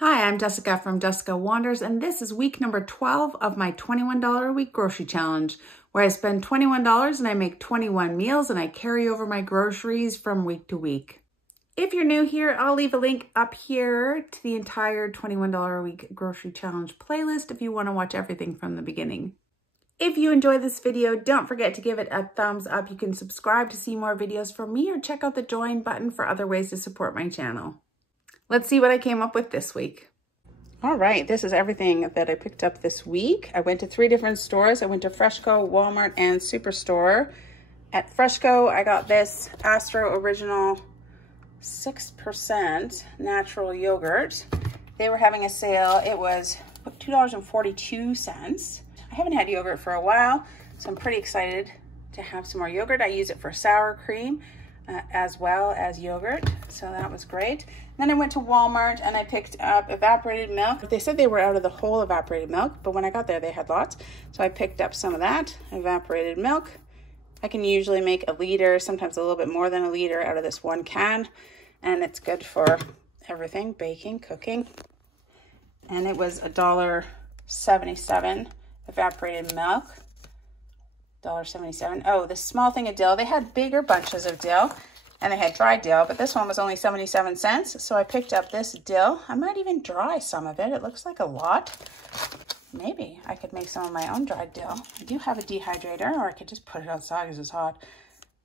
Hi, I'm Jessica from Jessica Wanders, and this is week number 12 of my $21 a week grocery challenge, where I spend $21 and I make 21 meals and I carry over my groceries from week to week. If you're new here, I'll leave a link up here to the entire $21 a week grocery challenge playlist if you want to watch everything from the beginning. If you enjoy this video, don't forget to give it a thumbs up. You can subscribe to see more videos from me or check out the join button for other ways to support my channel. Let's see what I came up with this week. All right, this is everything that I picked up this week. I went to 3 different stores. I went to Freshco, Walmart, and Superstore. At Freshco, I got this Astro Original 6% natural yogurt. They were having a sale. It was $2.42. I haven't had yogurt for a while, so I'm pretty excited to have some more yogurt. I use it for sour cream as well as yogurt, so that was great. Then I went to Walmart and I picked up evaporated milk. They said they were out of the whole evaporated milk, but when I got there they had lots, so I picked up some of that evaporated milk. I can usually make a liter, sometimes a little bit more than a liter out of this one can, and it's good for everything, baking, cooking. And it was $1.77 evaporated milk. $1.77. Oh, this small thing of dill. They had bigger bunches of dill and they had dried dill, but this one was only 77 cents. So I picked up this dill. I might even dry some of it. It looks like a lot. Maybe I could make some of my own dried dill. I do have a dehydrator, or I could just put it outside because it's hot.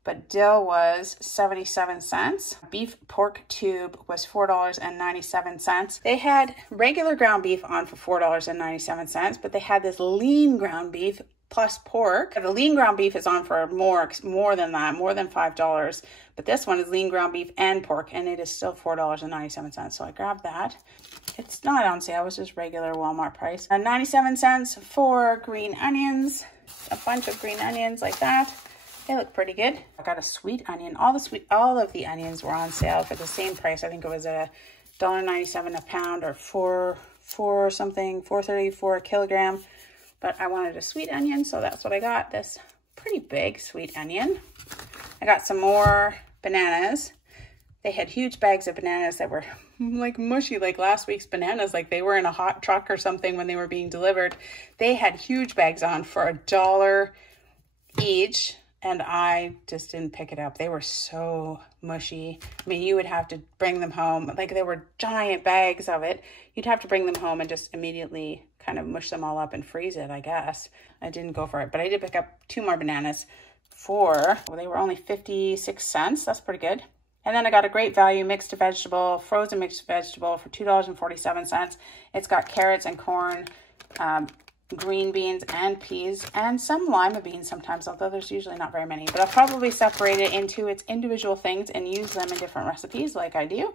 But dill was 77 cents. Beef pork tube was $4.97. They had regular ground beef on for $4.97, but they had this lean ground beef plus pork. The lean ground beef is on for more than that, more than $5. But this one is lean ground beef and pork, and it is still $4.97. So I grabbed that. It's not on sale, it was just regular Walmart price. 97 cents for green onions, a bunch of green onions like that. They look pretty good. I got a sweet onion. All of the onions were on sale for the same price. I think it was $1.97 a pound, or $4.30 for a kilogram. But I wanted a sweet onion, so that's what I got. This pretty big sweet onion. I got some more bananas. They had huge bags of bananas that were like mushy, like last week's bananas, like they were in a hot truck or something when they were being delivered. They had huge bags on for $1 each, and I just didn't pick it up. They were so mushy. I mean, you would have to bring them home. Like, there were giant bags of it. You'd have to bring them home and just immediately kind of mush them all up and freeze it, I guess. I didn't go for it, but I did pick up 2 more bananas they were only 56 cents. That's pretty good. And then I got a great value mixed vegetable, frozen mixed vegetable for $2.47. It's got carrots and corn, green beans and peas, and some lima beans sometimes, although there's usually not very many. But I'll probably separate it into its individual things and use them in different recipes like I do.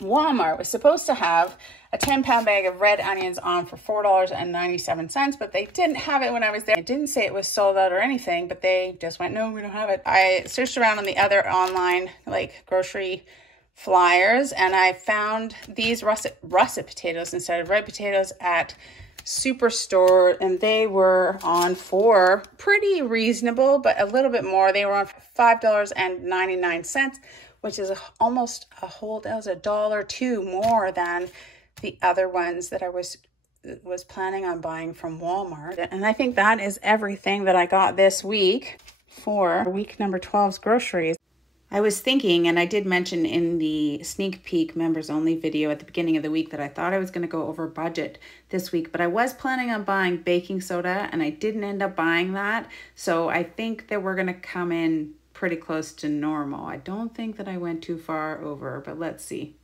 Walmart was supposed to have a 10-pound bag of red onions on for $4.97, but they didn't have it when I was there. It didn't say it was sold out or anything, but they just went, no, we don't have it. I searched around on the other online like grocery flyers, and I found these russet potatoes instead of red potatoes at Superstore, and they were on for pretty reasonable, but a little bit more. They were on $5.99, which is almost a whole, that was $1.02 more than the other ones that I was planning on buying from Walmart. And I think that is everything that I got this week for week number 12's groceries. I was thinking, and I did mention in the sneak peek members only video at the beginning of the week, that I thought I was going to go over budget this week, but I was planning on buying baking soda and I didn't end up buying that. So I think that we're going to come in pretty close to normal. I don't think that I went too far over, but let's see.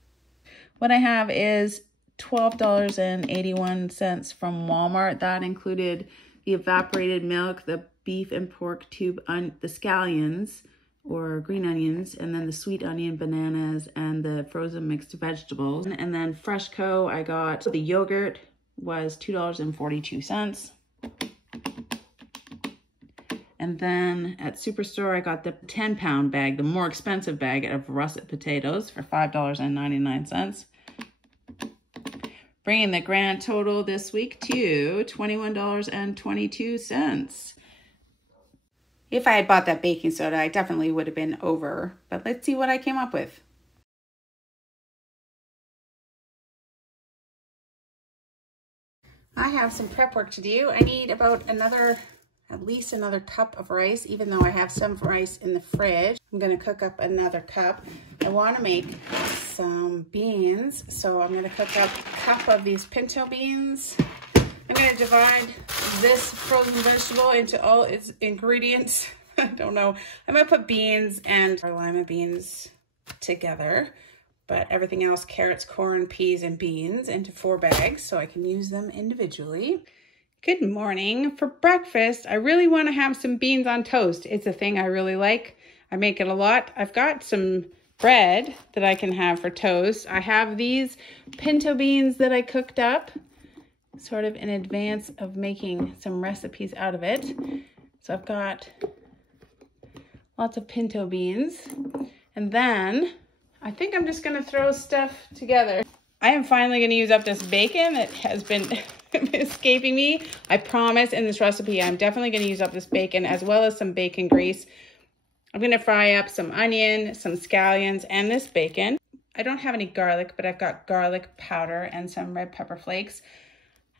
What I have is $12.81 from Walmart. That included the evaporated milk, the beef and pork tube, the scallions, or green onions, and then the sweet onion bananas and the frozen mixed vegetables. And then Freshco, I got the yogurt was $2.42. And then at Superstore, I got the 10-pound bag, the more expensive bag of russet potatoes for $5.99. Bringing the grand total this week to $21.22. If I had bought that baking soda, I definitely would have been over, but let's see what I came up with. I have some prep work to do. I need about at least another cup of rice, even though I have some rice in the fridge. I'm gonna cook up another cup. I wanna make some beans, so I'm gonna cook up a cup of these pinto beans. I'm gonna divide this frozen vegetable into all its ingredients. I don't know. I might put beans and lima beans together, but everything else, carrots, corn, peas, and beans, into 4 bags so I can use them individually. Good morning. For breakfast, I really want to have some beans on toast. It's a thing I really like. I make it a lot. I've got some bread that I can have for toast. I have these pinto beans that I cooked up sort of in advance of making some recipes out of it. So I've got lots of pinto beans. And then I think I'm just going to throw stuff together. I am finally going to use up this bacon that has been escaping me. I promise in this recipe, I'm definitely going to use up this bacon as well as some bacon grease. I'm going to fry up some onion, some scallions, and this bacon. I don't have any garlic, but I've got garlic powder and some red pepper flakes.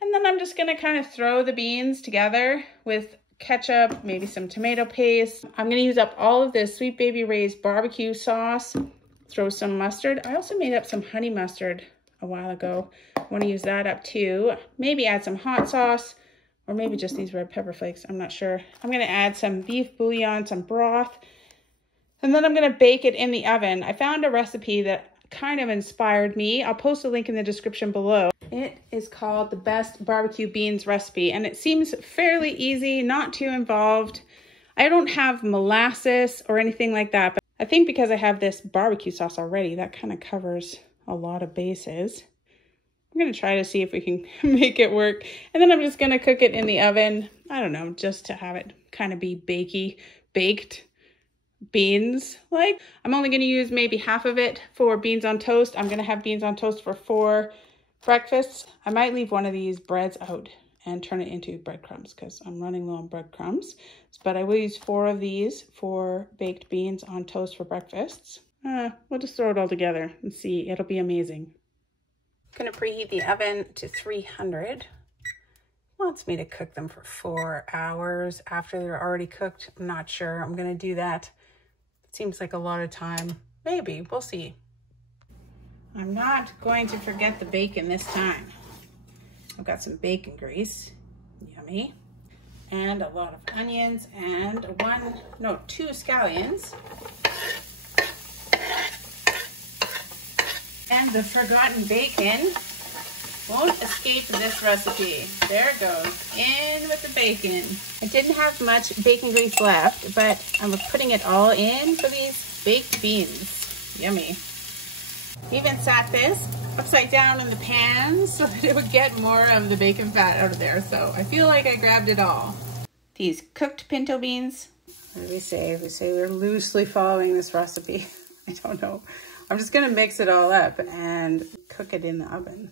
And then I'm just going to kind of throw the beans together with ketchup, maybe some tomato paste. I'm going to use up all of this Sweet Baby Ray's barbecue sauce. Throw some mustard. I also made up some honey mustard a while ago. I want to use that up too. Maybe add some hot sauce or maybe just these red pepper flakes. I'm not sure. I'm going to add some beef bouillon, some broth, and then I'm going to bake it in the oven. I found a recipe that kind of inspired me. I'll post a link in the description below. It is called the Best Barbecue Beans Recipe, and it seems fairly easy, not too involved. I don't have molasses or anything like that, but I think because I have this barbecue sauce already, that kind of covers a lot of bases. I'm going to try to see if we can make it work. And then I'm just going to cook it in the oven. I don't know, just to have it kind of be baked beans. Like, I'm only going to use maybe half of it for beans on toast. I'm going to have beans on toast for 4 breakfasts. I might leave one of these breads out and turn it into breadcrumbs because I'm running low on breadcrumbs. But I will use 4 of these for baked beans on toast for breakfasts. We'll just throw it all together and see. It'll be amazing. I'm going to preheat the oven to 300. Wants me to cook them for 4 hours after they're already cooked. I'm not sure. I'm going to do that. It seems like a lot of time. Maybe. We'll see. I'm not going to forget the bacon this time. I've got some bacon grease. Yummy. And a lot of onions and 2 scallions. And the forgotten bacon won't escape this recipe. There it goes, in with the bacon. I didn't have much bacon grease left, but I'm putting it all in for these baked beans. Yummy. Even sat this upside down in the pan so that it would get more of the bacon fat out of there. So I feel like I grabbed it all. These cooked pinto beans. What do we say? We say we're loosely following this recipe. I don't know. I'm just gonna mix it all up and cook it in the oven.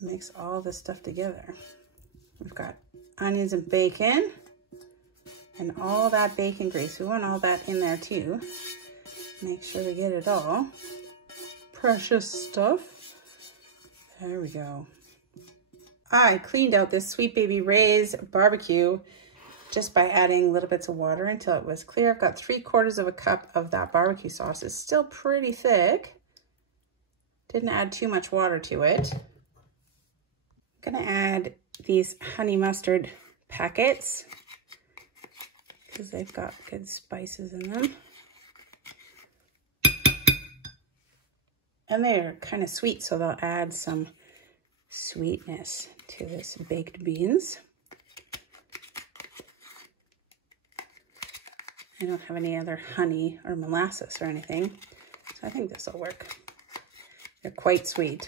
Mix all this stuff together. We've got onions and bacon and all that bacon grease. We want all that in there too. Make sure we get it all. Precious stuff. There we go. I cleaned out this Sweet Baby Ray's barbecue just by adding little bits of water until it was clear. I've got 3/4 of a cup of that barbecue sauce. It's still pretty thick. Didn't add too much water to it. I'm gonna add these honey mustard packets because they've got good spices in them. And they're kind of sweet, so they'll add some sweetness to this baked beans. I don't have any other honey or molasses or anything, so I think this will work. They're quite sweet.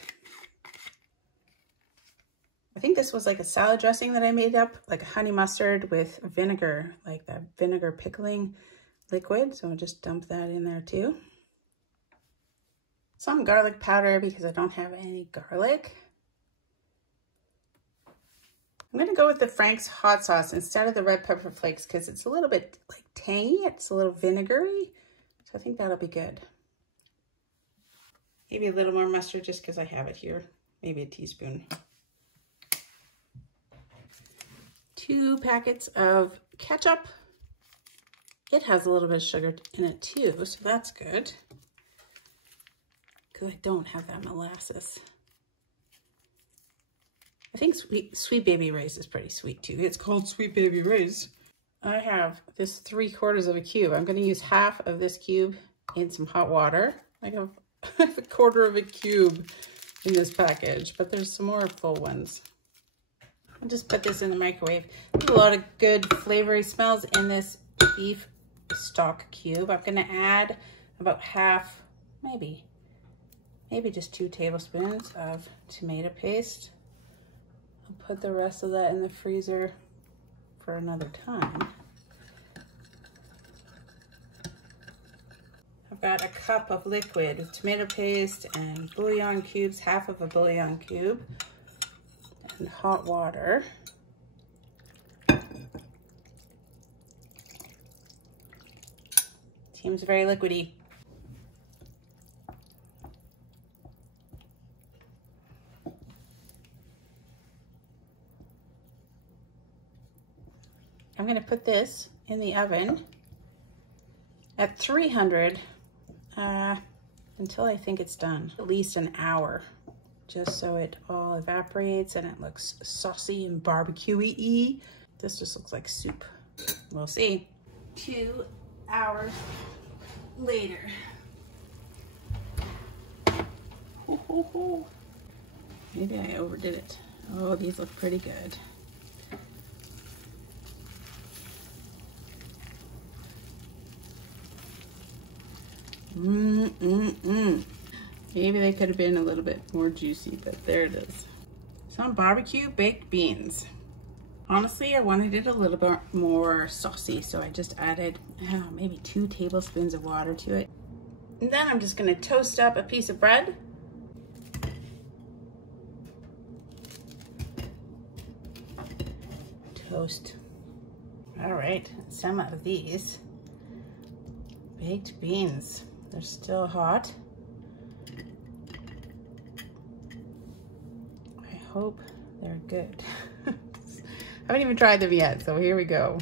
I think this was like a salad dressing that I made up, like a honey mustard with vinegar, like that vinegar pickling liquid. So I'll just dump that in there too. Some garlic powder because I don't have any garlic. I'm gonna go with the Frank's hot sauce instead of the red pepper flakes because it's a little bit like tangy, it's a little vinegary. So I think that'll be good. Maybe a little more mustard just because I have it here. Maybe a teaspoon. 2 packets of ketchup. It has a little bit of sugar in it too, so that's good. Because I don't have that molasses. I think Sweet Baby Ray's is pretty sweet too. It's called Sweet Baby Ray's. I have this 3/4 of a cube. I'm going to use half of this cube in some hot water. I have a 1/4 of a cube in this package, but there's some more full ones. I'll just put this in the microwave. There's a lot of good flavory smells in this beef stock cube. I'm going to add about half, maybe just 2 tablespoons of tomato paste. I'll put the rest of that in the freezer for another time. I've got a cup of liquid with tomato paste and bouillon cubes, half of a bouillon cube, and hot water. Seems very liquidy. I'm going to put this in the oven at 300 until I think it's done, at least an hour, just so it all evaporates and it looks saucy and barbecue-y. This just looks like soup. We'll see. 2 hours later. Maybe I overdid it. Oh, these look pretty good. Maybe they could have been a little bit more juicy, but there it is. Some barbecue baked beans. Honestly, I wanted it a little bit more saucy, so I just added maybe 2 tablespoons of water to it. And then I'm just gonna toast up a piece of bread. Toast. All right, some of these baked beans. They're still hot. I hope they're good. I haven't even tried them yet, so here we go.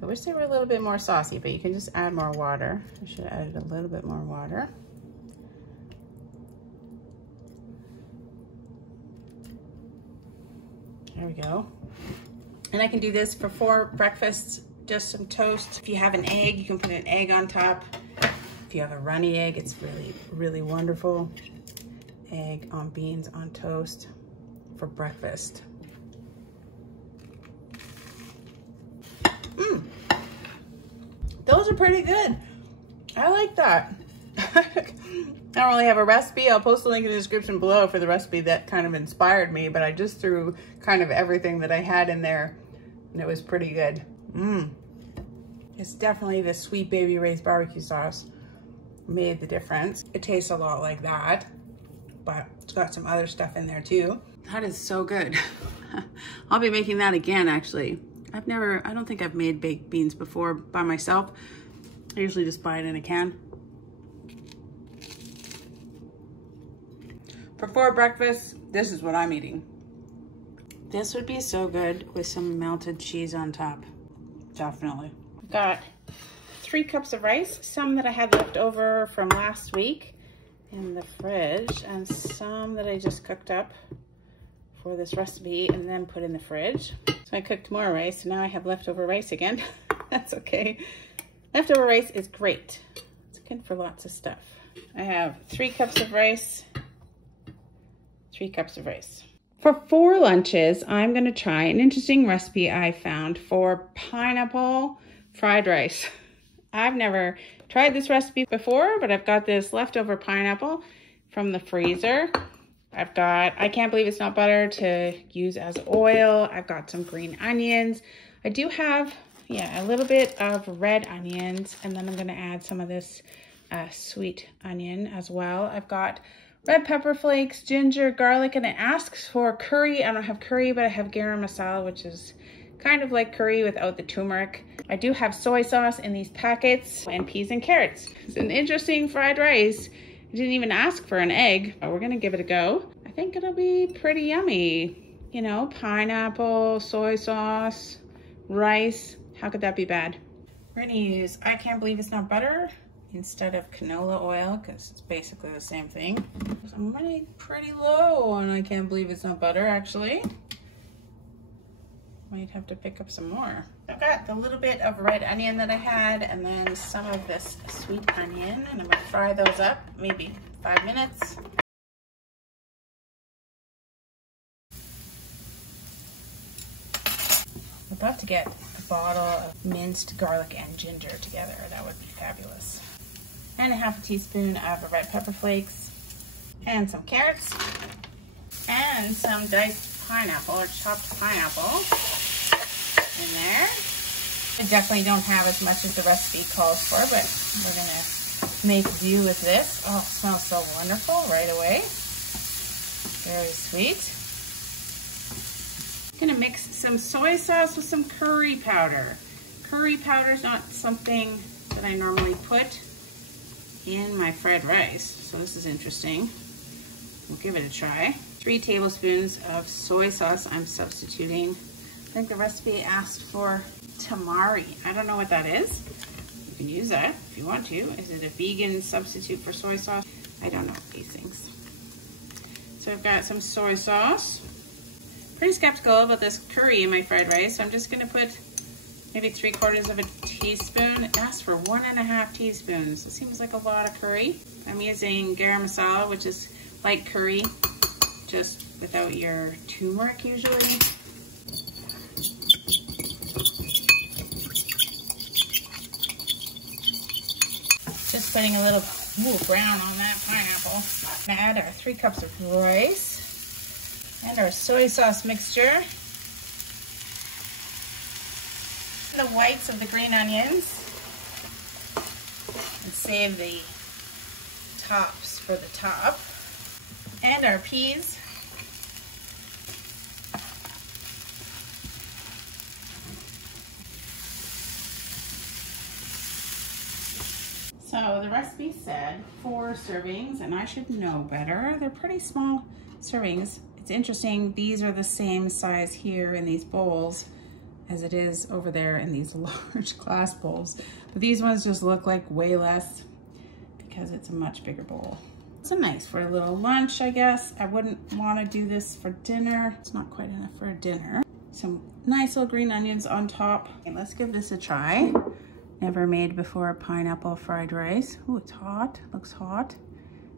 I wish they were a little bit more saucy, but you can just add more water. I should have added a little bit more water. There we go. And I can do this for 4 breakfasts, just some toast. If you have an egg, you can put an egg on top. If you have a runny egg, it's really, really wonderful. Egg on beans on toast for breakfast. Those are pretty good. I like that. I don't really have a recipe. I'll post a link in the description below for the recipe that kind of inspired me, but I just threw kind of everything that I had in there, and it was pretty good. It's definitely the Sweet Baby Ray's barbecue sauce made the difference. It tastes a lot like that, but it's got some other stuff in there too. That is so good. I'll be making that again, actually. I don't think I've made baked beans before by myself. I usually just buy it in a can. For 4 breakfasts, this is what I'm eating. This would be so good with some melted cheese on top. Definitely. I've got 3 cups of rice, some that I had left over from last week in the fridge, and some that I just cooked up for this recipe and then put in the fridge. So I cooked more rice, so now I have leftover rice again. That's okay. Leftover rice is great. It's good for lots of stuff. I have 3 cups of rice, 3 cups of rice. For 4 lunches, I'm gonna try an interesting recipe I found for pineapple fried rice. I've never tried this recipe before, but I've got this leftover pineapple from the freezer. I've got, I can't believe it's not butter, to use as oil. I've got some green onions. I do have, a little bit of red onions, and then I'm gonna add some of this sweet onion as well. I've got red pepper flakes, ginger, garlic, and it asks for curry. I don't have curry, but I have garam masala, which is kind of like curry without the turmeric. I do have soy sauce in these packets, and peas and carrots. It's an interesting fried rice. I didn't even ask for an egg, but we're gonna give it a go. I think it'll be pretty yummy. You know, pineapple, soy sauce, rice. How could that be bad? We're gonna use I Can't Believe It's Not Butter instead of canola oil because it's basically the same thing. So I'm running pretty low on I Can't Believe It's Not Butter actually. Might have to pick up some more. I've got the little bit of red onion that I had and then some of this sweet onion, and I'm gonna fry those up, maybe 5 minutes. I'm about to get a bottle of minced garlic and ginger together. That would be fabulous. And a half a teaspoon of red pepper flakes and some carrots and some diced pineapple or chopped pineapple in there. I definitely don't have as much as the recipe calls for, but we're gonna make do with this. Oh, it smells so wonderful right away. Very sweet. I'm gonna mix some soy sauce with some curry powder. Curry powder is not something that I normally put in my fried rice, so this is interesting. We'll give it a try. 3 tablespoons of soy sauce I'm substituting. I think the recipe asked for tamari. I don't know what that is. You can use that if you want to. Is it a vegan substitute for soy sauce? I don't know these things. So I've got some soy sauce. Pretty skeptical about this curry in my fried rice, so I'm just gonna put maybe 3/4 of a teaspoon. It asks for 1.5 teaspoons. It seems like a lot of curry. I'm using garam masala, which is light curry, just without your turmeric usually. Just putting a little brown on that pineapple. I'm gonna add our 3 cups of rice and our soy sauce mixture. The whites of the green onions and save the tops for the top. And our peas. So the recipe said 4 servings, and I should know better. They're pretty small servings. It's interesting, these are the same size here in these bowls as it is over there in these large glass bowls. But these ones just look like way less because it's a much bigger bowl. It's nice for a little lunch, I guess. I wouldn't want to do this for dinner. It's not quite enough for a dinner. Some nice little green onions on top. Okay, let's give this a try. Never made before pineapple fried rice. Oh, it's hot, looks hot,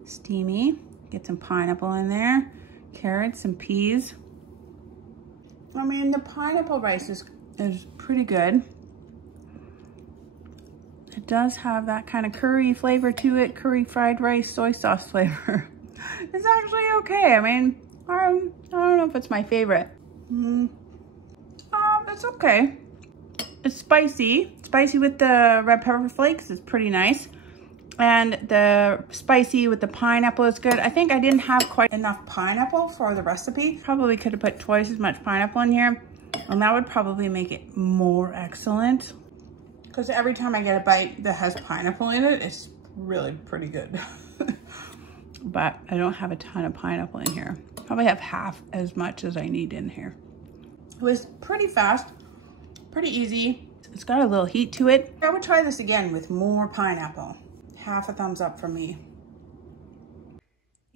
steamy. Get some pineapple in there, carrots and peas. I mean, the pineapple rice is pretty good. It does have that kind of curry flavor to it, curry fried rice, soy sauce flavor. It's actually okay. I mean, I don't know if it's my favorite. It's okay. It's spicy. Spicy with the red pepper flakes is pretty nice. And the spicy with the pineapple is good. I think I didn't have quite enough pineapple for the recipe. Probably could have put twice as much pineapple in here. And that would probably make it more excellent. Because every time I get a bite that has pineapple in it, it's really pretty good. But I don't have a ton of pineapple in here. Probably have half as much as I need in here. It was pretty fast, pretty easy. It's got a little heat to it. I would try this again with more pineapple. Half a thumbs up from me.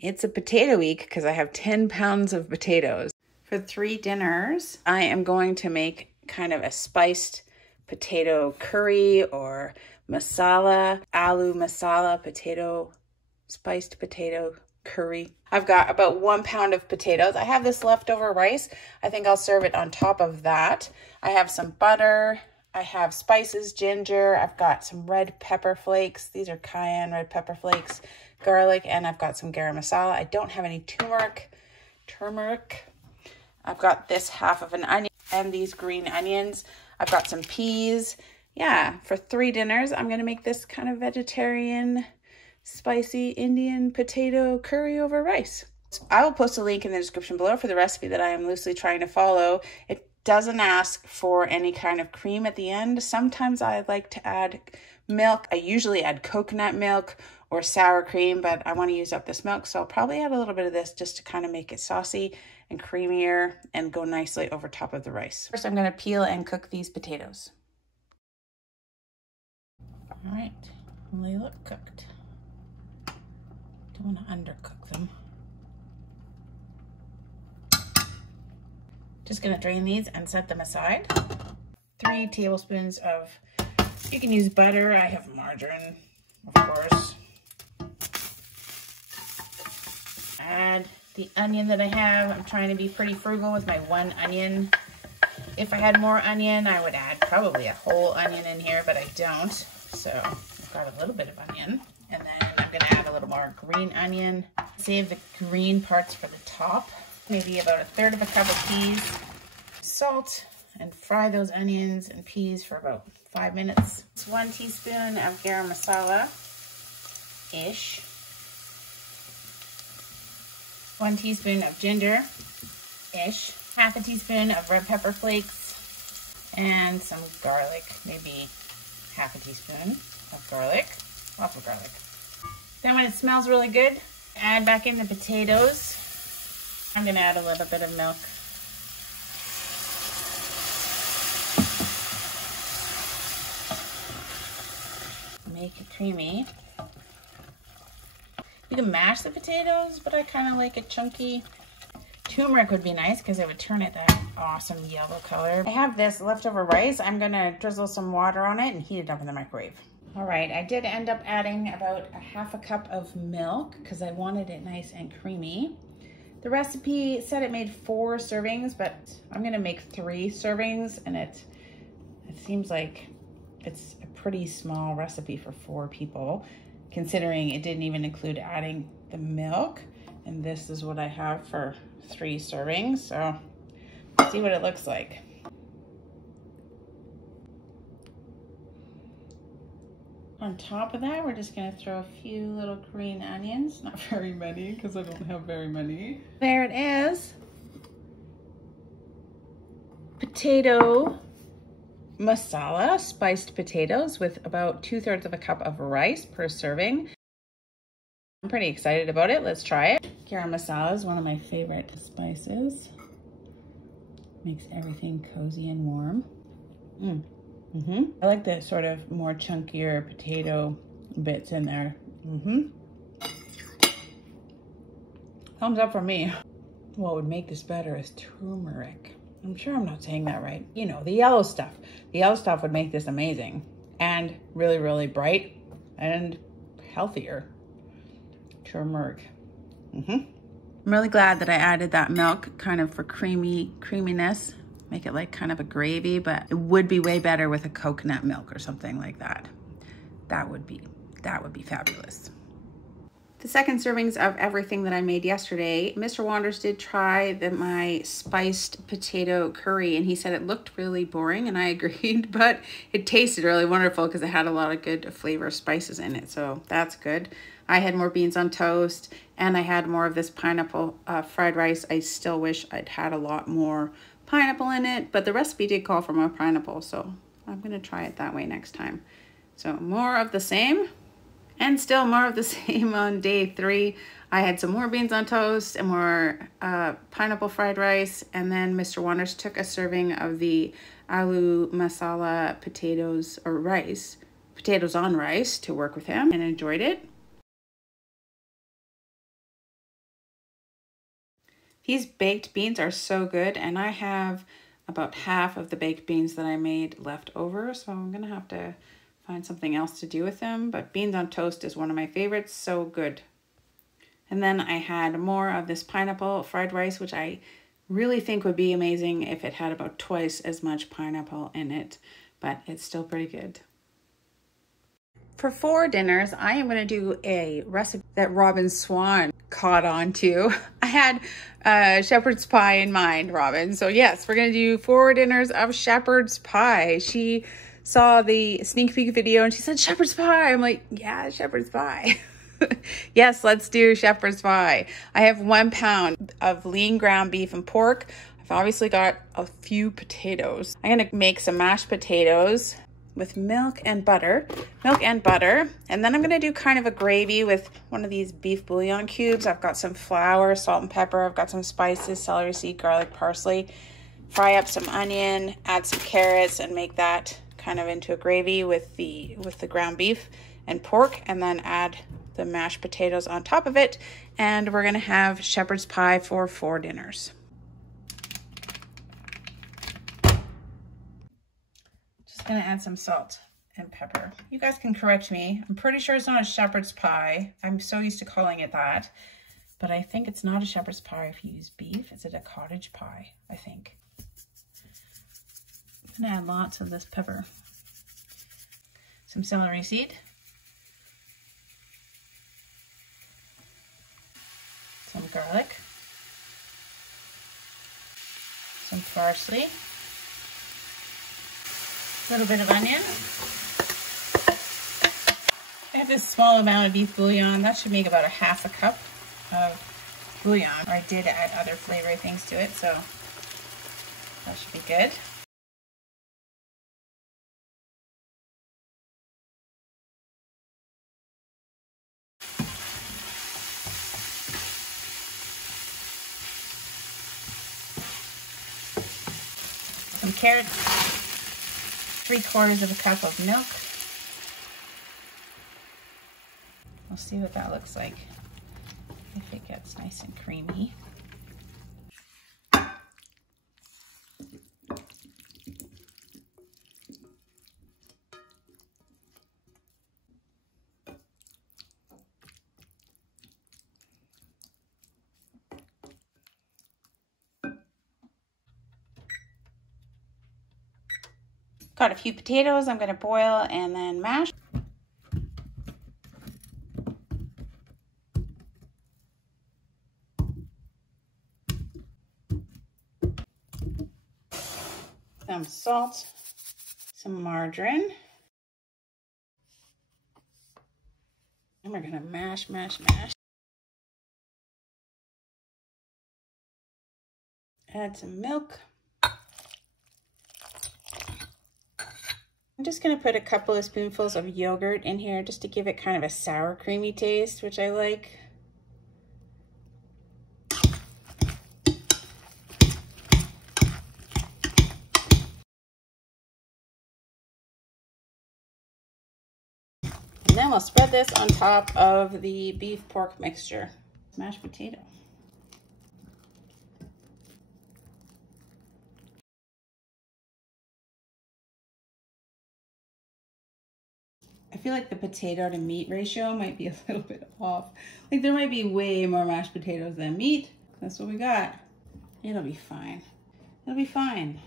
It's a potato week because I have 10 pounds of potatoes. For 3 dinners, I am going to make kind of a spiced potato curry or masala, aloo masala potato, spiced potato curry. I've got about 1 pound of potatoes. I have this leftover rice. I think I'll serve it on top of that. I have some butter. I have spices, ginger. I've got some red pepper flakes. These are cayenne red pepper flakes, garlic, and I've got some garam masala. I don't have any turmeric. I've got this half of an onion and these green onions. I've got some peas. Yeah, for 3 dinners, I'm gonna make this kind of vegetarian, spicy Indian potato curry over rice. So I will post a link in the description below for the recipe that I am loosely trying to follow. It doesn't ask for any kind of cream at the end. Sometimes I like to add milk. I usually add coconut milk or sour cream, but I want to use up this milk, so I'll probably add a little bit of this just to kind of make it saucy and creamier and go nicely over top of the rice. First, I'm going to peel and cook these potatoes. All right, well, they look cooked. Don't want to undercook them. Just going to drain these and set them aside. 3 tablespoons of, you can use butter. I have margarine, of course. Add the onion that I have. I'm trying to be pretty frugal with my 1 onion. If I had more onion, I would add probably a whole onion in here, but I don't. So I've got a little bit of onion. And then I'm going to add a little more green onion. Save the green parts for the top. Maybe about 1/3 of a cup of peas. Salt, and fry those onions and peas for about 5 minutes. It's 1 teaspoon of garam masala-ish. 1 teaspoon of ginger-ish. 1/2 teaspoon of red pepper flakes. And some garlic, maybe 1/2 teaspoon of garlic. Lots of garlic. Then when it smells really good, add back in the potatoes. I'm gonna add a little bit of milk. Make it creamy. You can mash the potatoes, but I kind of like it chunky. Turmeric would be nice because it would turn it that awesome yellow color. I have this leftover rice. I'm gonna drizzle some water on it and heat it up in the microwave. All right, I did end up adding about 1/2 cup of milk because I wanted it nice and creamy. The recipe said it made 4 servings, but I'm gonna make 3 servings, and it seems like it's a pretty small recipe for 4 people, considering it didn't even include adding the milk. And this is what I have for 3 servings, so let's see what it looks like. On top of that, we're just gonna throw a few little green onions. Not very many, because I don't have very many. There it is. Potato masala, spiced potatoes with about 2/3 of a cup of rice per serving. I'm pretty excited about it. Let's try it. Garam masala is one of my favorite spices. Makes everything cozy and warm. I like the sort of more chunkier potato bits in there. Thumbs up for me. What would make this better is turmeric. I'm sure I'm not saying that right. You know, the yellow stuff. The yellow stuff would make this amazing and really, really bright and healthier. Turmeric. I'm really glad that I added that milk kind of for creaminess. Make it like kind of a gravy, but it would be way better with a coconut milk or something like that. That would be fabulous. The second servings of everything that I made yesterday, Mr. Wanders did try my spiced potato curry, and he said it looked really boring, and I agreed, but it tasted really wonderful because it had a lot of good flavor spices in it, so that's good. I had more beans on toast, and I had more of this pineapple fried rice. I still wish I'd had a lot more pineapple in it, but the recipe did call for more pineapple, so I'm gonna try it that way next time. So more of the same, and still more of the same on day 3. I had some more beans on toast and more pineapple fried rice, and then Mr. Wanders took a serving of the aloo masala potatoes or rice, potatoes on rice, to work with him, and enjoyed it. These baked beans are so good, and I have about half of the baked beans that I made left over, so I'm gonna have to find something else to do with them, but beans on toast is one of my favorites, so good. And then I had more of this pineapple fried rice, which I really think would be amazing if it had about twice as much pineapple in it, but it's still pretty good. For 4 dinners, I am gonna do a recipe that Robin Swan caught on to. I had shepherd's pie in mind, Robin. So yes, we're gonna do 4 dinners of shepherd's pie. She saw the sneak peek video and she said, shepherd's pie. I'm like, yeah, shepherd's pie. Yes, let's do shepherd's pie. I have 1 pound of lean ground beef and pork. I've obviously got a few potatoes. I'm gonna make some mashed potatoes with milk and butter. And then I'm gonna do kind of a gravy with one of these beef bouillon cubes. I've got some flour, salt and pepper. I've got some spices, celery seed, garlic, parsley. Fry up some onion, add some carrots, and make that kind of into a gravy with the ground beef and pork, and then add the mashed potatoes on top of it. And we're gonna have shepherd's pie for 4 dinners. Just gonna add some salt and pepper. You guys can correct me. I'm pretty sure it's not a shepherd's pie. I'm so used to calling it that, but I think it's not a shepherd's pie if you use beef. It's a cottage pie, I think. I'm gonna add lots of this pepper. Some celery seed. Some garlic. Some parsley. A little bit of onion. I have this small amount of beef bouillon. That should make about a half a cup of bouillon. I did add other flavory things to it, so that should be good. Some carrots, 3/4 of a cup of milk. We'll see what that looks like if it gets nice and creamy. Got a few potatoes I'm going to boil and then mash. Some salt, some margarine. And we're going to mash, mash, mash. Add some milk. I'm just going to put a couple of spoonfuls of yogurt in here just to give it kind of a sour creamy taste, which I like. And then we'll spread this on top of the beef pork mixture. Mashed potato. I feel like the potato to meat ratio might be a little bit off. Like there might be way more mashed potatoes than meat. That's what we got. It'll be fine. It'll be fine.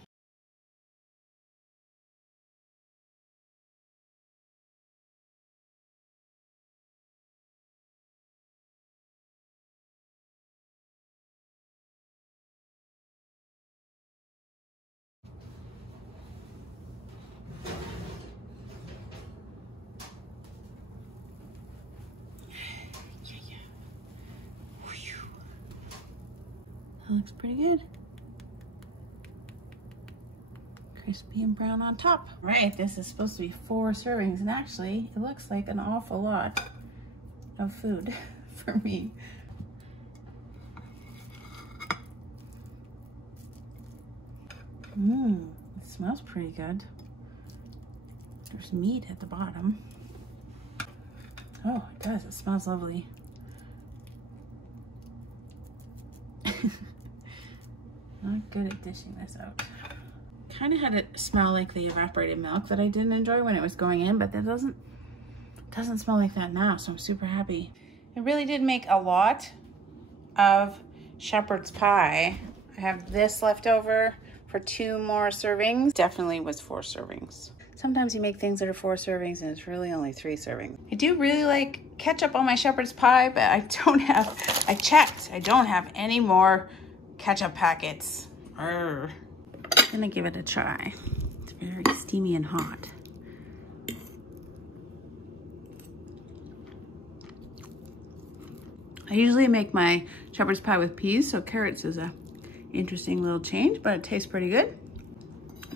That looks pretty good. Crispy and brown on top. Right, this is supposed to be 4 servings, and actually it looks like an awful lot of food for me. It smells pretty good. There's meat at the bottom. Oh, it does. It smells lovely. Not good at dishing this out. Kind of had it smell like the evaporated milk that I didn't enjoy when it was going in, but that doesn't smell like that now, so I'm super happy. I really did make a lot of shepherd's pie. I have this left over for 2 more servings. Definitely was 4 servings. Sometimes you make things that are 4 servings and it's really only 3 servings. I do really like ketchup on my shepherd's pie, but I checked, I don't have any more ketchup packets. I'm gonna give it a try. It's very steamy and hot. I usually make my shepherd's pie with peas, so carrots is a interesting little change, but it tastes pretty good.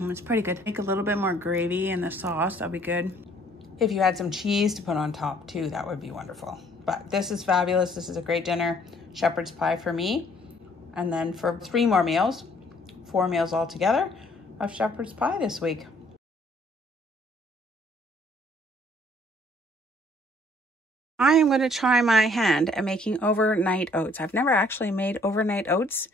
It's pretty good. Make a little bit more gravy in the sauce, that'd be good. If you had some cheese to put on top too, that would be wonderful. But this is fabulous. This is a great dinner. Shepherd's pie for me. And then for 3 more meals, 4 meals altogether of shepherd's pie this week. I am going to try my hand at making overnight oats. I've never actually made overnight oats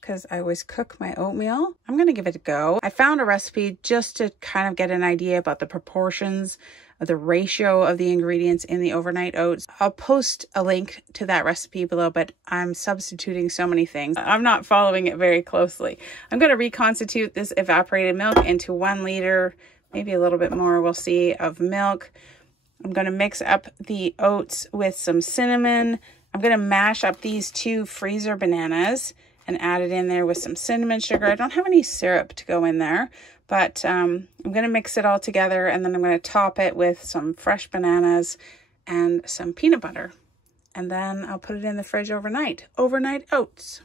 because I always cook my oatmeal. I'm going to give it a go. I found a recipe just to kind of get an idea about the proportions of the ratio of the ingredients in the overnight oats. I'll post a link to that recipe below, but I'm substituting so many things. I'm not following it very closely. I'm going to reconstitute this evaporated milk into 1 liter, maybe a little bit more, we'll see, of milk. I'm going to mix up the oats with some cinnamon. I'm going to mash up these 2 freezer bananas and add it in there with some cinnamon sugar. I don't have any syrup to go in there, but I'm going to mix it all together, and then I'm going to top it with some fresh bananas and some peanut butter. And then I'll put it in the fridge overnight. Overnight oats.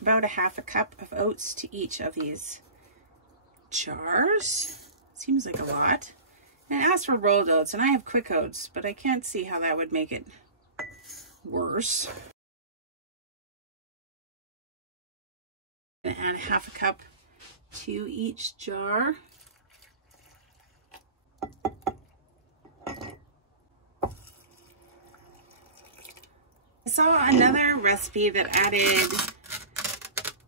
About a 1/2 cup of oats to each of these jars. Seems like a lot. And it asks for rolled oats, and I have quick oats, but I can't see how that would make it worse. I'm gonna add a 1/2 cup to each jar. I saw another recipe that added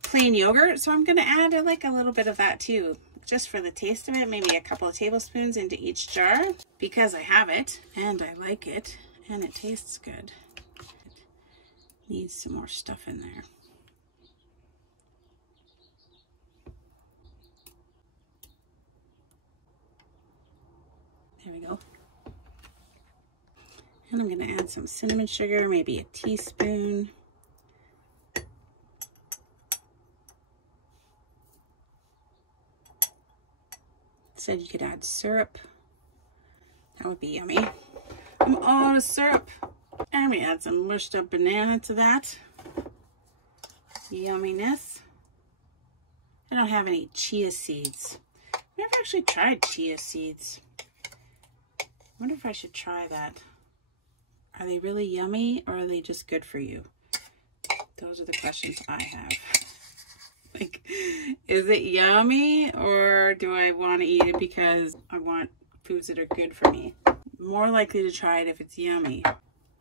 plain yogurt, so I'm going to add like a little bit of that too, just for the taste of it, maybe a couple of tablespoons into each jar, because I have it and I like it and it tastes good. It needs some more stuff in there. There we go. And I'm going to add some cinnamon sugar, maybe a teaspoon. Said you could add syrup. That would be yummy. I'm out of syrup. And we add some mushed up banana to that. Yumminess. I don't have any chia seeds. I've never actually tried chia seeds. I wonder if I should try that. Are they really yummy, or are they just good for you? Those are the questions I have. Like, is it yummy, or do I want to eat it because I want foods that are good for me? More likely to try it if it's yummy.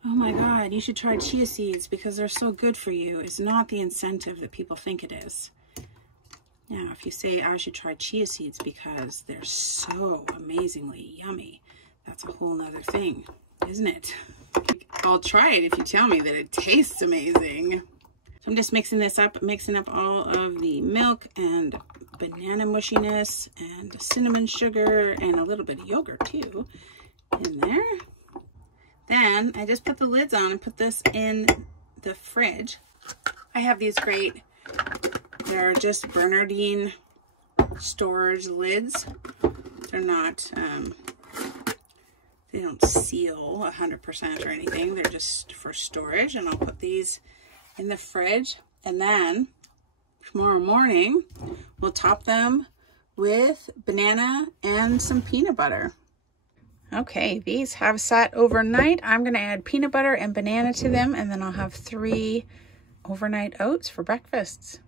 Oh my God, you should try chia seeds because they're so good for you. It's not the incentive that people think it is. Now, if you say I should try chia seeds because they're so amazingly yummy, that's a whole nother thing, isn't it? I'll try it if you tell me that it tastes amazing. So I'm just mixing this up, mixing up all of the milk and banana mushiness and cinnamon sugar and a little bit of yogurt too in there. Then I just put the lids on and put this in the fridge. I have these great, they're just Bernardine storage lids. They're not, they don't seal 100% or anything. They're just for storage, and I'll put these in the fridge, and then tomorrow morning we'll top them with banana and some peanut butter. Okay, these have sat overnight. I'm going to add peanut butter and banana to them, and then I'll have 3 overnight oats for breakfast.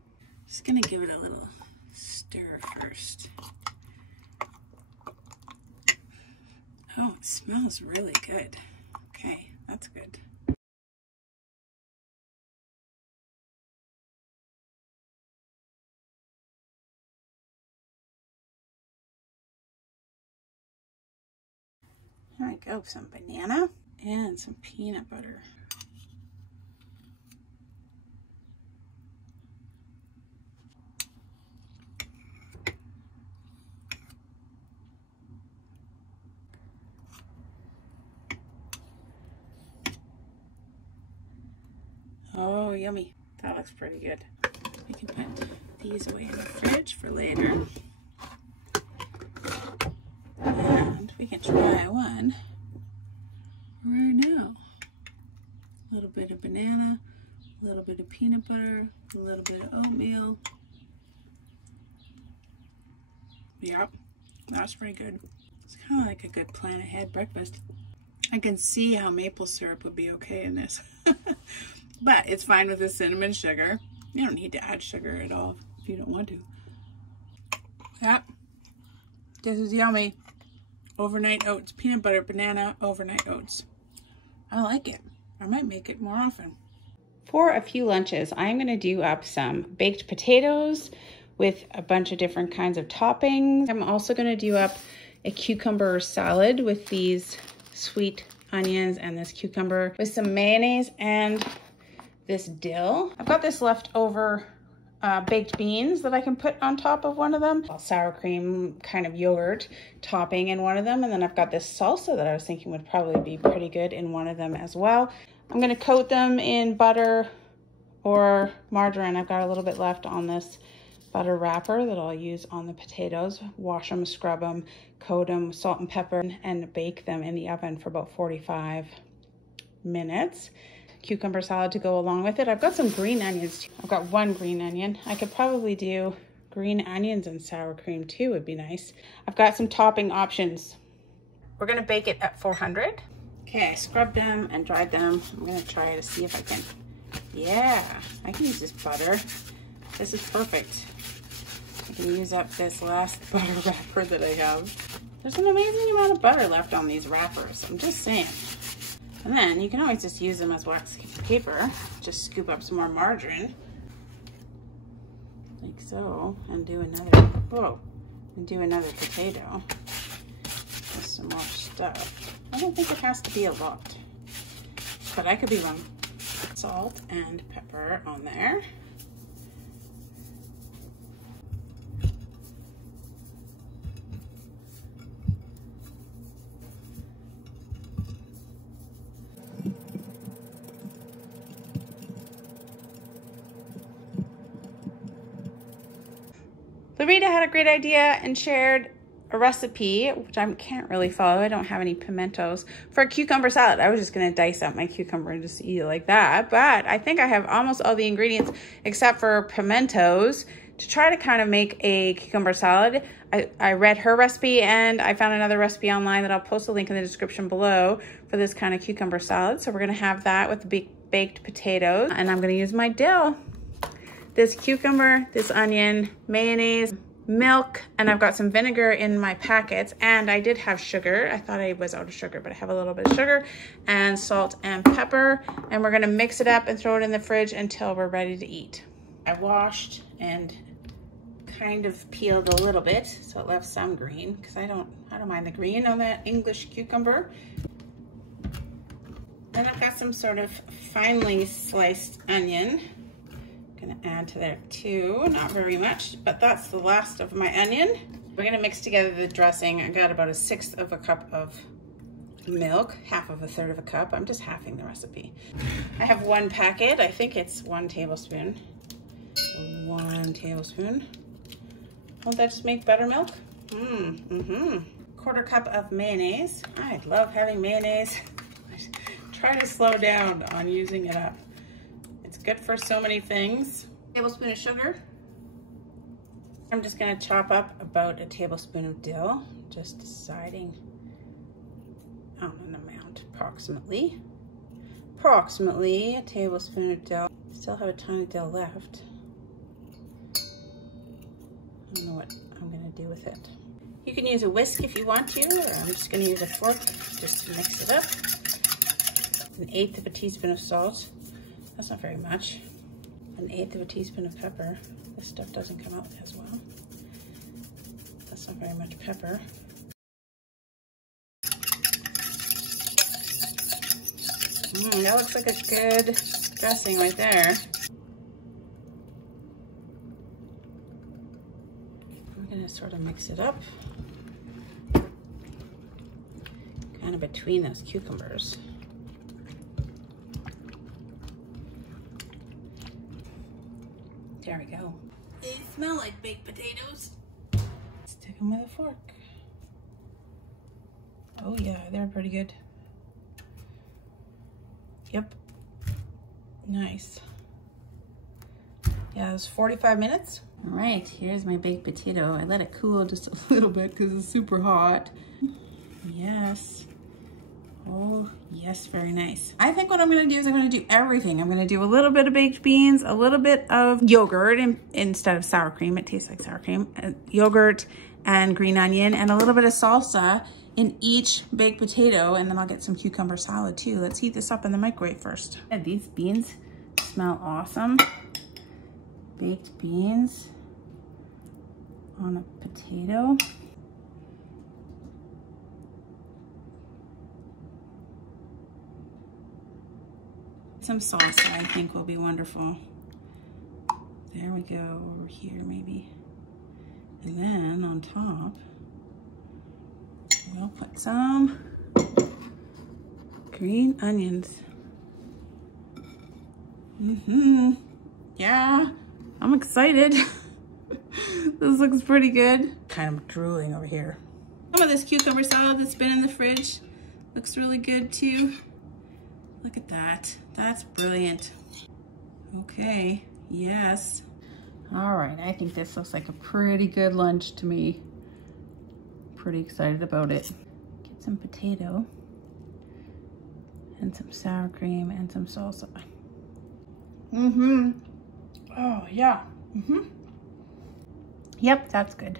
Just going to give it a little stir first. Oh, it smells really good. Okay, that's good. There we go, some banana and some peanut butter. Oh, yummy. That looks pretty good. We can put these away in the fridge for later. And we can try one right now. A little bit of banana, a little bit of peanut butter, a little bit of oatmeal. Yep, that's pretty good. It's kind of like a good plan ahead breakfast. I can see how maple syrup would be okay in this. But it's fine with the cinnamon sugar. You don't need to add sugar at all if you don't want to. Yep, this is yummy. Overnight oats, peanut butter, banana, overnight oats. I like it. I might make it more often. For a few lunches, I'm going to do up some baked potatoes with a bunch of different kinds of toppings. I'm also going to do up a cucumber salad with these sweet onions and this cucumber with some mayonnaise and this dill. I've got this leftover baked beans that I can put on top of one of them. Sour cream kind of yogurt topping in one of them. And then I've got this salsa that I was thinking would probably be pretty good in one of them as well. I'm gonna coat them in butter or margarine. I've got a little bit left on this butter wrapper that I'll use on the potatoes. Wash them, scrub them, coat them with salt and pepper, and bake them in the oven for about 45 minutes. Cucumber salad to go along with it. I've got some green onions too. I've got one green onion. I could probably do green onions and sour cream too, would be nice. I've got some topping options. We're gonna bake it at 400. Okay, I scrubbed them and dried them. I'm gonna try to see if I can. Yeah, I can use this butter. This is perfect. I can use up this last butter wrapper that I have. There's an amazing amount of butter left on these wrappers. I'm just saying. And then you can always just use them as wax paper. Just scoop up some more margarine, like so, and do another, whoa, and do another potato with some more stuff. I don't think it has to be a lot, but I could be wrong. Salt and pepper on there. Loretta had a great idea and shared a recipe, which I can't really follow. I don't have any pimentos, for a cucumber salad. I was just gonna dice up my cucumber and just eat it like that. But I think I have almost all the ingredients except for pimentos to try to kind of make a cucumber salad. I read her recipe and I found another recipe online that I'll post a link in the description below for this kind of cucumber salad. So we're gonna have that with the baked potatoes, and I'm gonna use my dill. This cucumber, this onion, mayonnaise, milk, and I've got some vinegar in my packets, and I did have sugar. I thought I was out of sugar, but I have a little bit of sugar and salt and pepper, and we're gonna mix it up and throw it in the fridge until we're ready to eat. I washed and kind of peeled a little bit, so it left some green, because I don't mind the green on that English cucumber. Then I've got some sort of finely sliced onion. Gonna add to there too, not very much, but that's the last of my onion. We're gonna mix together the dressing. I got about 1/6 of a cup of milk, 1/2 of a 1/3 of a cup. I'm just halving the recipe. I have one packet. I think it's 1 tablespoon. 1 tablespoon. Won't that just make buttermilk? 1/4 cup of mayonnaise. I love having mayonnaise. I try to slow down on using it up. It's good for so many things. Tablespoon of sugar. I'm just gonna chop up about 1 tablespoon of dill, just deciding on an amount, approximately. Approximately 1 tablespoon of dill. Still have a ton of dill left. I don't know what I'm gonna do with it. You can use a whisk if you want to, or I'm just gonna use a fork just to mix it up. 1/8 of a teaspoon of salt. That's not very much. 1/8 of a teaspoon of pepper. This stuff doesn't come out as well. That's not very much pepper. That looks like a good dressing right there. I'm gonna sort of mix it up. Kind of between those cucumbers. There we go. They smell like baked potatoes. Stick them with a fork. Oh yeah, they're pretty good. Yep. Nice. Yeah, it was 45 minutes. All right, here's my baked potato. I let it cool just a little bit because it's super hot. Yes. Oh, yes, very nice. I think what I'm gonna do is I'm gonna do everything. I'm gonna do a little bit of baked beans, a little bit of yogurt instead of sour cream. It tastes like sour cream. Yogurt and green onion and a little bit of salsa in each baked potato, and then I'll get some cucumber salad too. Let's heat this up in the microwave first. And these beans smell awesome. Baked beans on a potato. Some salsa I think will be wonderful. There we go, over here maybe. And then on top, we'll put some green onions. Yeah, I'm excited. This looks pretty good. Kind of drooling over here. Some of this cucumber salad that's been in the fridge looks really good too. Look at that. That's brilliant. Okay, yes. All right, I think this looks like a pretty good lunch to me. Pretty excited about it. Get some potato and some sour cream and some salsa. Oh, yeah. Yep, that's good.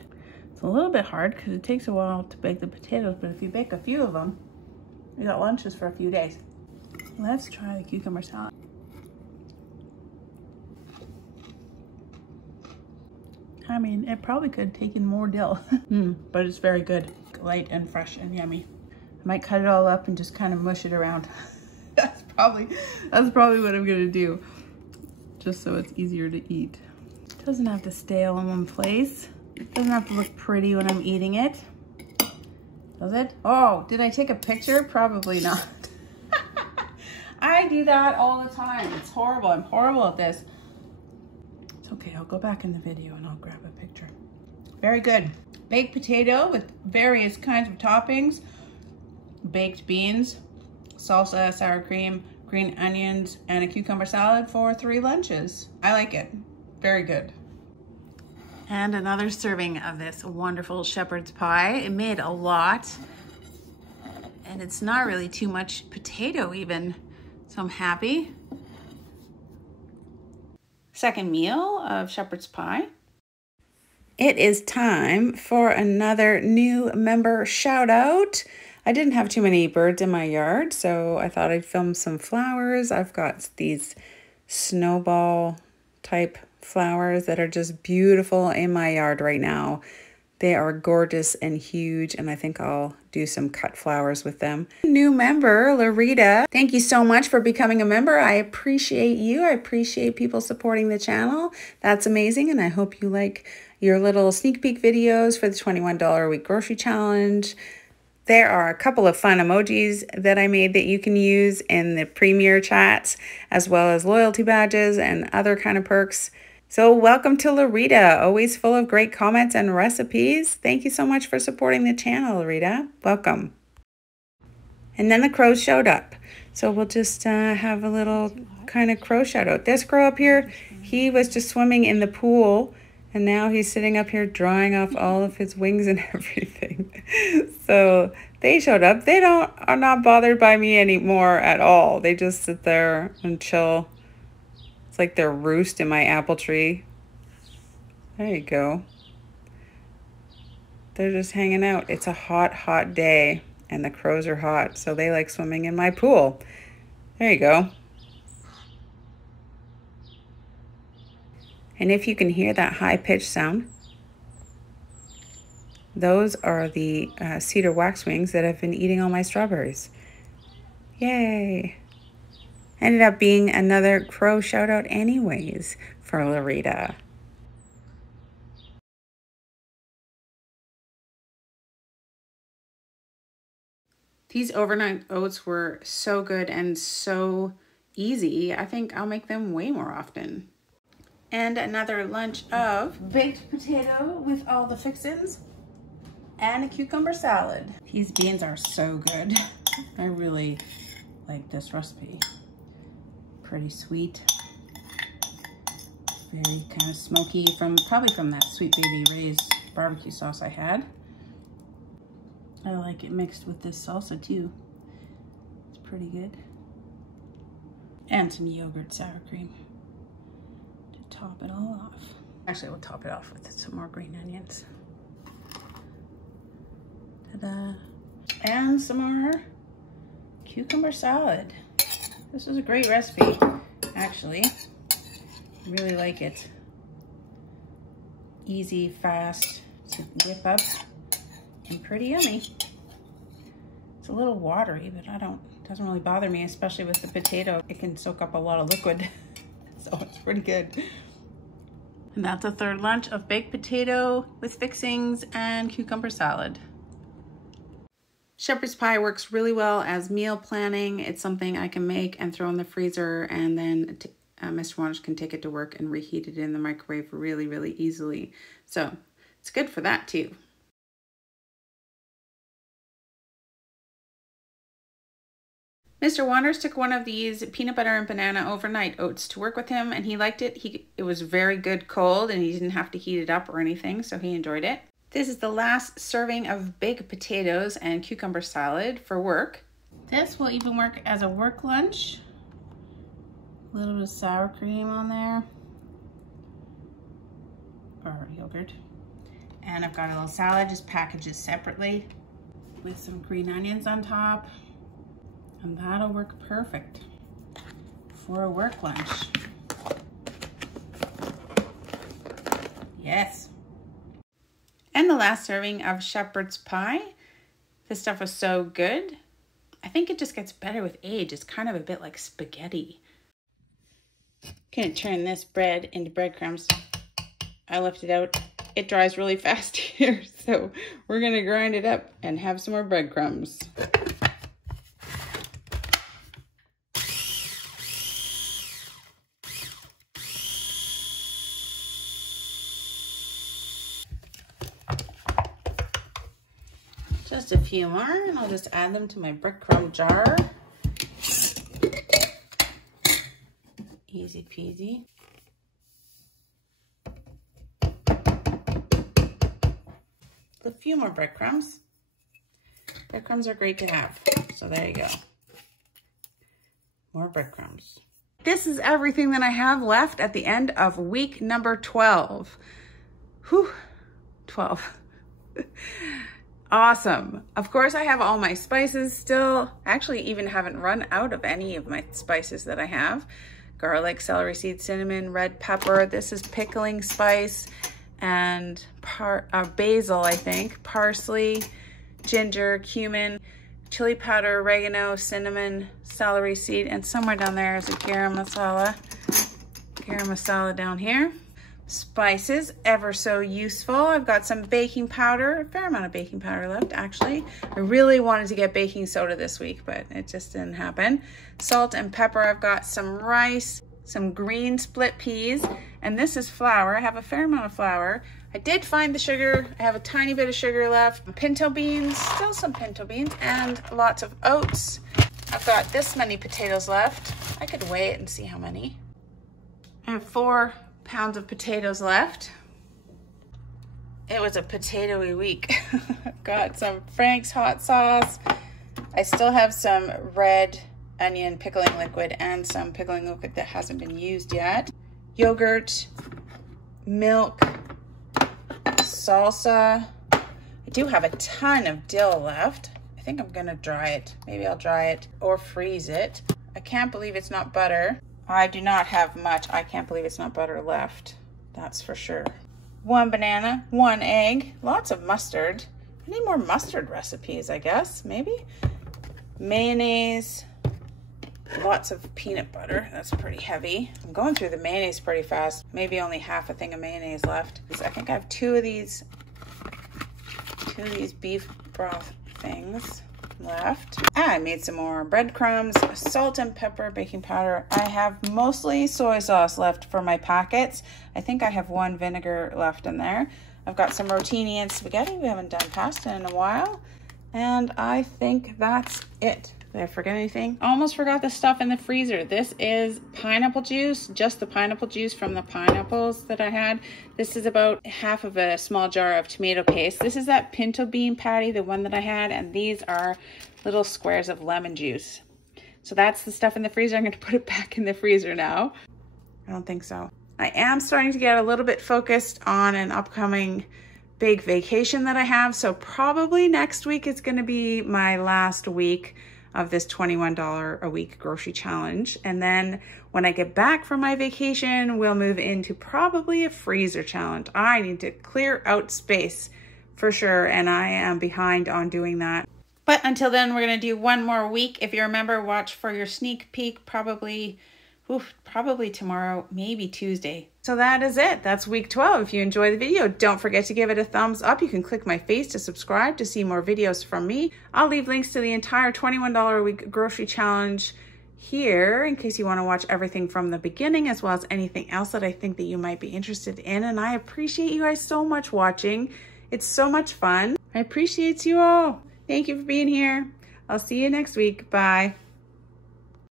It's a little bit hard because it takes a while to bake the potatoes, but if you bake a few of them, you got lunches for a few days. Let's try the cucumber salad. I mean, it probably could take in more dill, but it's very good. Light and fresh and yummy. I might cut it all up and just kind of mush it around. That's probably what I'm gonna do, just so it's easier to eat. It doesn't have to stay all in one place. It doesn't have to look pretty when I'm eating it. Does it? Oh, did I take a picture? Probably not. I do that all the time. It's horrible. I'm horrible at this. It's okay. I'll go back in the video and I'll grab a picture. Very good. Baked potato with various kinds of toppings. Baked beans, salsa, sour cream, green onions, and a cucumber salad for 3 lunches. I like it. Very good. And another serving of this wonderful shepherd's pie. It made a lot. And it's not really too much potato even. So I'm happy. Second meal of shepherd's pie. It is time for another new member shout out. I didn't have too many birds in my yard, so I thought I'd film some flowers. I've got these snowball type flowers that are just beautiful in my yard right now. They are gorgeous and huge, and I think I'll do some cut flowers with them. New member, Larita, thank you so much for becoming a member. I appreciate you. I appreciate people supporting the channel. That's amazing, and I hope you like your little sneak peek videos for the $21 a week grocery challenge. There are a couple of fun emojis that I made that you can use in the premier chats, as well as loyalty badges and other kind of perks. So welcome to Larita, always full of great comments and recipes. Thank you so much for supporting the channel, Larita. Welcome. And then the crows showed up. So we'll just have a little kind of crow shout out. This crow up here, he was just swimming in the pool, and now he's sitting up here drying off all of his wings and everything. So they showed up. They are not bothered by me anymore at all. They just sit there and chill. It's like their roost in my apple tree. There you go. They're just hanging out. It's a hot, hot day, and the crows are hot, so they like swimming in my pool. There you go. And if you can hear that high-pitched sound, those are the cedar waxwings that have been eating all my strawberries. Yay! Ended up being another crow shout out anyways for Larita. These overnight oats were so good and so easy. I think I'll make them way more often. And another lunch of baked potato with all the fixins. and a cucumber salad. These beans are so good. I really like this recipe. Pretty sweet. Very kind of smoky, probably from that Sweet Baby Ray's barbecue sauce I had. I like it mixed with this salsa too. It's pretty good. And some yogurt sour cream to top it all off. Actually, we'll top it off with some more green onions. Ta-da. And some more cucumber salad. This is a great recipe, actually. I really like it. Easy, fast to whip up, and pretty yummy. It's a little watery, but it doesn't really bother me, especially with the potato. It can soak up a lot of liquid, so it's pretty good. And that's a third lunch of baked potato with fixings and cucumber salad. Shepherd's pie works really well as meal planning. It's something I can make and throw in the freezer, and then Mr. Wonders can take it to work and reheat it in the microwave really, really easily. So it's good for that too. Mr. Wonders took one of these peanut butter and banana overnight oats to work with him, and he liked it. It was very good cold, and he didn't have to heat it up or anything, so he enjoyed it. This is the last serving of baked potatoes and cucumber salad for work. This will even work as a work lunch. A little bit of sour cream on there, or yogurt. And I've got a little salad, just packages separately with some green onions on top. And that'll work perfect for a work lunch. Yes. And the last serving of shepherd's pie. This stuff was so good. I think it just gets better with age. It's kind of a bit like spaghetti. Gonna turn this bread into breadcrumbs. I left it out. It dries really fast here, so we're gonna grind it up and have some more breadcrumbs. Just a few more, and I'll just add them to my breadcrumb jar. Easy peasy. A few more breadcrumbs. Breadcrumbs are great to have, so there you go. More breadcrumbs. This is everything that I have left at the end of week number 12. Whew, 12. Awesome. Of course, I have all my spices still. Actually, even haven't run out of any of my spices that I have. Garlic, celery seed, cinnamon, red pepper. This is pickling spice, and basil, I think. Parsley, ginger, cumin, chili powder, oregano, cinnamon, celery seed, and somewhere down there is a garam masala. Garam masala down here. Spices, ever so useful. I've got some baking powder, a fair amount of baking powder left actually. I really wanted to get baking soda this week, but it just didn't happen. Salt and pepper. I've got some rice, some green split peas, and this is flour. I have a fair amount of flour. I did find the sugar. I have a tiny bit of sugar left. Pinto beans, still some pinto beans, and lots of oats. I've got this many potatoes left. I could weigh it and see how many. I have 4 pounds of potatoes left. It was a potatoy week. Got some Frank's hot sauce. I still have some red onion pickling liquid and some pickling liquid that hasn't been used yet. Yogurt, milk, salsa. I do have a ton of dill left. I think I'm gonna dry it. Maybe I'll dry it or freeze it. I can't believe it's not butter. I do not have much. I can't believe it's not butter left. That's for sure. 1 banana, 1 egg, lots of mustard. I need more mustard recipes, I guess, maybe. Mayonnaise, lots of peanut butter. That's pretty heavy. I'm going through the mayonnaise pretty fast. Maybe only half a thing of mayonnaise left. I think I have 2 of these beef broth things left. I made some more breadcrumbs, salt and pepper, baking powder. I have mostly soy sauce left for my packets. I think I have 1 vinegar left in there. I've got some rotini and spaghetti. We haven't done pasta in a while. And I think that's it. Did I forget anything? Almost forgot the stuff in the freezer. This is pineapple juice, just the pineapple juice from the pineapples that I had. This is about half of a small jar of tomato paste. This is that pinto bean patty, the one that I had, and these are little squares of lemon juice. So that's the stuff in the freezer. I'm going to put it back in the freezer now. I don't think so. I am starting to get a little bit focused on an upcoming big vacation that I have. So probably next week is going to be my last week of this $21 a week grocery challenge. And then when I get back from my vacation, we'll move into probably a freezer challenge. I need to clear out space for sure. And I am behind on doing that. But until then, we're going to do one more week. If you remember, watch for your sneak peek, probably tomorrow, maybe Tuesday. So that is it. That's week 12. If you enjoyed the video, don't forget to give it a thumbs up. You can click my face to subscribe to see more videos from me. I'll leave links to the entire $21 a week grocery challenge here in case you want to watch everything from the beginning, as well as anything else that I think that you might be interested in. And I appreciate you guys so much watching. It's so much fun. I appreciate you all. Thank you for being here. I'll see you next week. Bye.